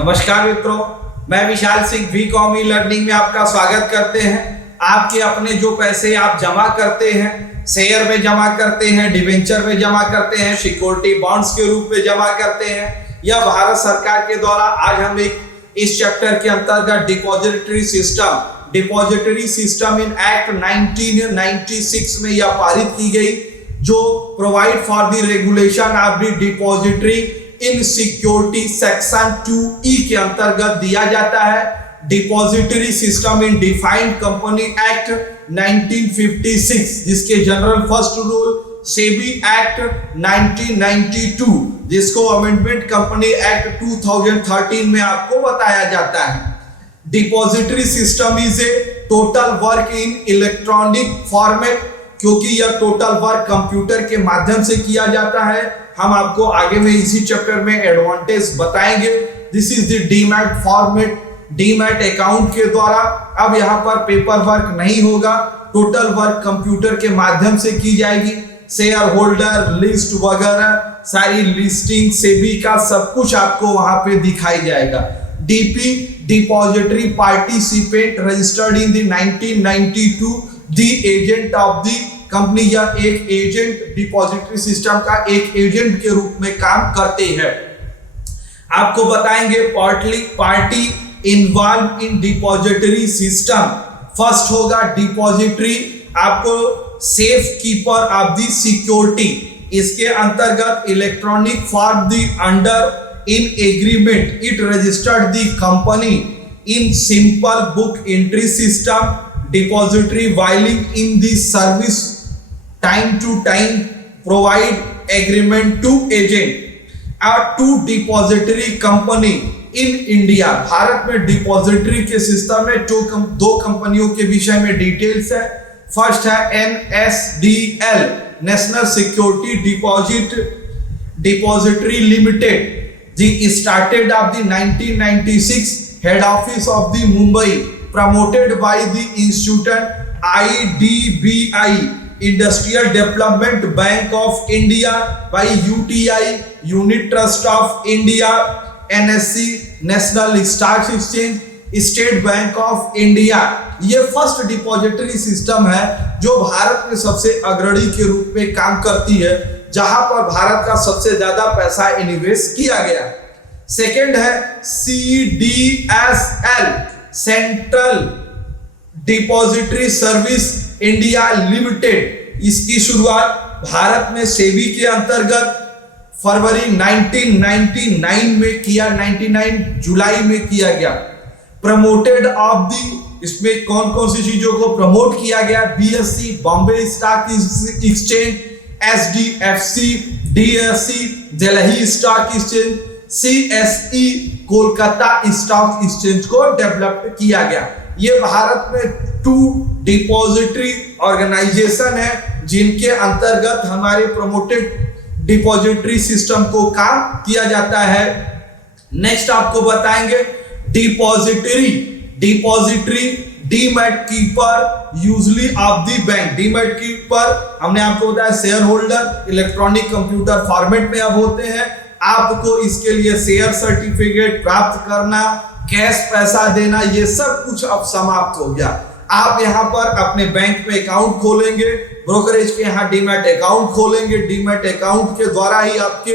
नमस्कार मित्रों, मैं विशाल सिंह वी.कॉम लर्निंग में आपका स्वागत करते हैं। आपके अपने जो पैसे आप जमा करते हैं, शेयर में जमा करते हैं, डिवेंचर में जमा करते हैं, सिक्योरिटी बॉन्ड्स के रूप में जमा करते हैं, या भारत सरकार के द्वारा आज हम इस चैप्टर के अंतर्गत डिपॉजिटरी सिस्टम इन एक्ट 1996 में यह पारित की गई, जो provide for the regulation of the depository in security section 2E के अंतर्गत दिया जाता है। Depository system in defined company act 1956, जिसके general first rule SEBI act 1992, जिसको अमेंडमेंट कंपनी एक्ट 2013 में आपको बताया जाता है। Depository system is a total work in electronic format, क्योंकि यह टोटल वर्क कंप्यूटर के माध्यम से किया जाता है। हम आपको आगे में इसी चैप्टर में एडवांटेज बताएंगे। This is the demat format, demat account के द्वारा अब यहाँ पर पेपर वर्क नहीं होगा, टोटल वर्क कंप्यूटर के माध्यम से की जाएगी। शेयर होल्डर लिस्ट वगैरह सारी लिस्टिंग सेबी का सब कुछ आपको वहां पे दिखाई जाएगा। DP depository participant registered in the 1992 the agent of the company, या एक एजेंट डिपॉजिटरी सिस्टम का एक एजेंट के रूप में काम करते हैं। आपको बताएंगे party involve in depository system. First होगा डिपॉजिटरी, आपको safe keeper of the security, इसके अंतर्गत electronic for the under in agreement it registered the company in simple book entry system. Depository willing in the service time to time provide agreement to agent और to depository company in India. भारत में depository के system में दो कंपनियों के विषय में डिटेल्स है। फर्स्ट है NSDL, national security depository limited, the started off the 1996, head office of the Mumbai, promoted by the institution IDBI, Industrial Development Bank of India, by UTI, Unit Trust of India, NSE, National Stock Exchange, State Bank of India। ये first depository system है जो भारत में सबसे अग्रणी के रूप में काम करती है, जहां पर भारत का सबसे ज्यादा पैसा इन्वेस्ट किया गया। सेकेंड है CDSL, central depository service India limited. इसकी शुरुआत भारत में सेबी के अंतर्गत फरवरी 1999 में किया, 99 जुलाई में किया गया। प्रमोटेड ऑफ दी, इसमें कौन कौन सी चीजों को प्रमोट किया गया? BSE Bombay stock exchange, SDFC DSE Delhi stock exchange, CSE Kolkata stock exchange को डेवलप किया गया। ये भारत में 2 डिपॉजिटरी ऑर्गेनाइजेशन है जिनके अंतर्गत हमारे प्रमोटेड डिपॉजिटरी सिस्टम को काम किया जाता है। नेक्स्ट आपको बताएंगे depository demat keeper usually of the bank. Demat keeper हमने आपको बताया share holder electronic computer format में अब होते हैं। आपको इसके लिए शेयर सर्टिफिकेट प्राप्त करना, कैश पैसा देना, ये सब कुछ अब समाप्त हो गया। आप यहाँ पर अपने बैंक में अकाउंट खोलेंगे, ब्रोकरेज के यहाँ डीमैट अकाउंट खोलेंगे। डीमैट अकाउंट के द्वारा ही आपके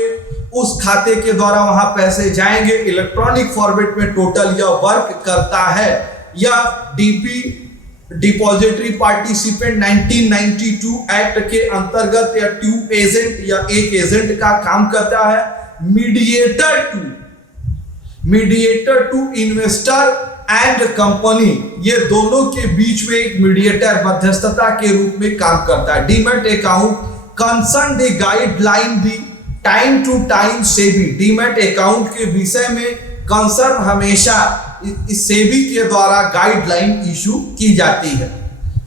उस खाते के द्वारा वहां पैसे जाएंगे। इलेक्ट्रॉनिक फॉर्मेट में टोटल यह वर्क करता है। या डीपी डिपॉजिटरी पार्टिसिपेंट 1992 एक्ट के अंतर्गत या 2 एजेंट या एक एजेंट का काम करता है। Mediator to investor and company, ये दोनों के बीच में एक मीडिएटर मध्यस्थता के रूप में काम करता है। Demat account concern the guideline दी time to time SEBI. Demat account के विषय में कंसर्न हमेशा इस सेबी के द्वारा गाइडलाइन इशू की जाती है।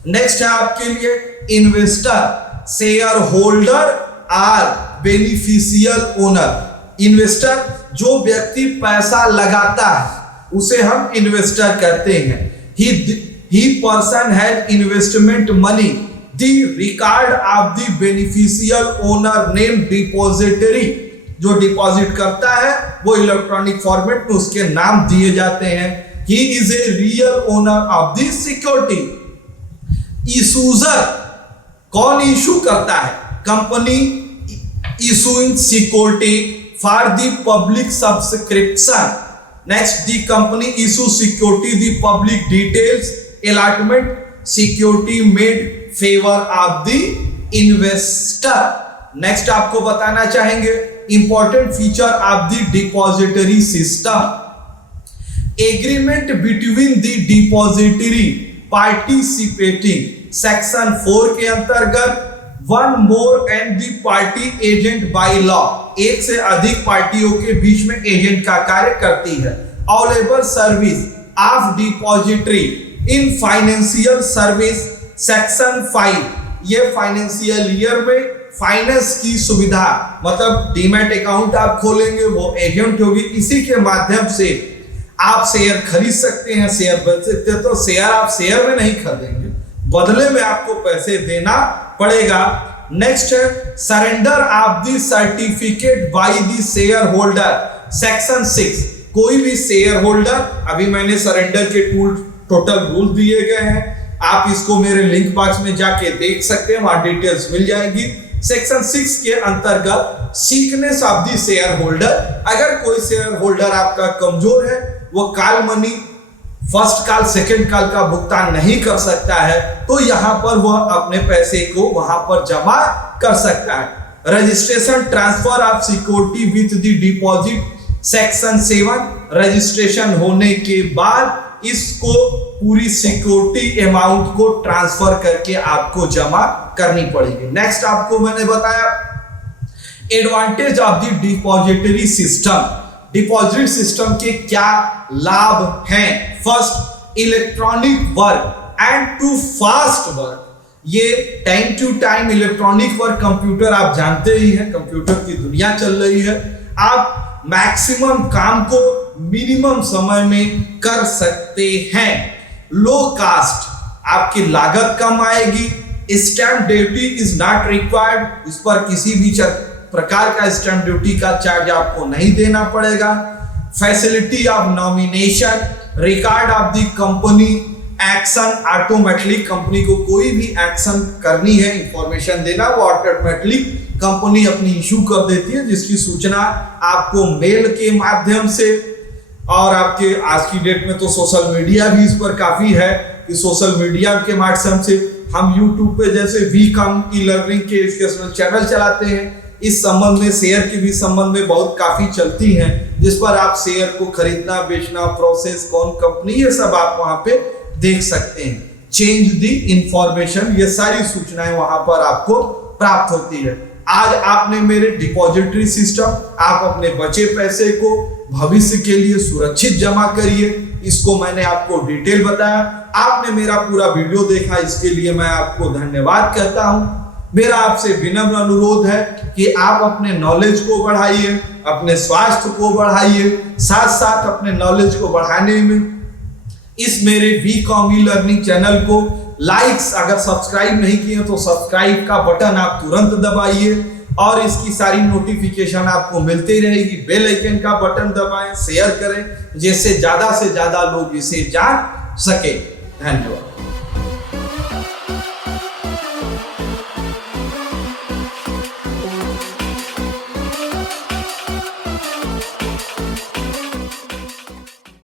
नेक्स्ट है आपके लिए इन्वेस्टर, शेयर होल्डर और बेनिफिशियल ओनर। इन्वेस्टर जो व्यक्ति पैसा लगाता है उसे हम इन्वेस्टर कहते हैं। He person has investment money, the record of the beneficial owner name depository जो डिपॉजिट करता है वो इलेक्ट्रॉनिक फॉर्मेट में उसके नाम दिए जाते हैं। He is a real owner of the security. Issuer, कौन इशू करता है? Company issuing security for the public subscription. Next, the company issue security the public details allotment security made favour of the investor. Next आपको बताना चाहेंगे important feature of the depository system. Agreement between the depository participating section 4 के अंतर्गत one more and the party agent by law, एक से अधिक पार्टियों के बीच में एजेंट का कार्य करती है। Available service of depository in financial service section 5, ये फाइनेंशियल ईयर में फाइनेंस की सुविधा, मतलब डीमैट अकाउंट आप खोलेंगे वो एजेंट होगी, इसी के माध्यम से आप शेयर खरीद सकते हैं, शेयर बेच सकते हैं। तो शेयर आप शेयर में नहीं खरीदेंगे, बदले में आपको पैसे देना पड़ेगा। नेक्स्ट है surrender of the certificate by the share holder section 6, कोई भी शेयर होल्डर, अभी मैंने सरेंडर के टोटल रूल दिए गए हैं, आप इसको मेरे लिंक बॉक्स में जाके देख सकते हैं, वहां डिटेल्स मिल जाएगी। सेक्शन 6 के अंतर्गत sickness of the share holder, अगर कोई शेयर होल्डर आपका कमजोर है, वो call money first call second call का भुगतान नहीं कर सकता है, तो यहां पर वह अपने पैसे को वहां पर जमा कर सकता है। Registration transfer of security with the deposit section 7, registration होने के बाद इसको पूरी सिक्योरिटी अमाउंट को ट्रांसफर करके आपको जमा करनी पड़ेगी। नेक्स्ट आपको मैंने बताया advantage of the depository system, deposit system के क्या लाभ हैं। First, electronic work and to fast work, ये time to time electronic work, computer आप जानते ही हैं, कंप्यूटर की दुनिया चल रही है, आप मैक्सिमम काम को मिनिमम समय में कर सकते हैं। लो कास्ट, आपकी लागत कम आएगी। Stamp duty is not required, इस पर किसी भी प्रकार का स्टैंप ड्यूटी का चार्ज आपको नहीं देना पड़ेगा। Facility of nomination, record of the company action automatically, company को कोई भी एक्शन करनी है, इंफॉर्मेशन देना, वो ऑटोमेटिकली कंपनी अपनी इशू कर देती है, जिसकी सूचना आपको मेल के माध्यम से, और आपके आज की डेट में तो सोशल मीडिया भी इस पर काफी है कि सोशल मीडिया के माध्यम से हम यूट्यूब पे जैसे वीकॉम ई लर्निंग के एजुकेशनल चैनल चलाते हैं, इस संबंध में शेयर के भी संबंध में बहुत काफी चलती हैं, जिस पर आप शेयर को खरीदना बेचना, प्रोसेस, कौन कंपनी, ये सब आप वहां पे देख सकते हैं। चेंज द इंफॉर्मेशन, ये सारी सूचनाएं वहां पर आपको प्राप्त होती है। आज आपने मेरे डिपॉजिटरी सिस्टम, आप अपने बचे पैसे को भविष्य के लिए सुरक्षित जमा करिए, इसको मैंने आपको डिटेल बताया। आपने मेरा पूरा वीडियो देखा, इसके लिए मैं आपको धन्यवाद कहता हूं। मेरा आपसे विनम्र अनुरोध है कि आप अपने नॉलेज को बढ़ाइए, अपने स्वास्थ्य को बढ़ाइए, साथ साथ अपने नॉलेज को बढ़ाने में इस मेरे वीकॉम ई लर्निंग चैनल को लाइक्स, अगर सब्सक्राइब नहीं किए तो सब्सक्राइब का बटन आप तुरंत दबाइए, और इसकी सारी नोटिफिकेशन आपको मिलती रहेगी। बेल आइकन का बटन दबाएं, शेयर करें, जिससे ज्यादा से ज्यादा लोग इसे जान सके। धन्यवाद।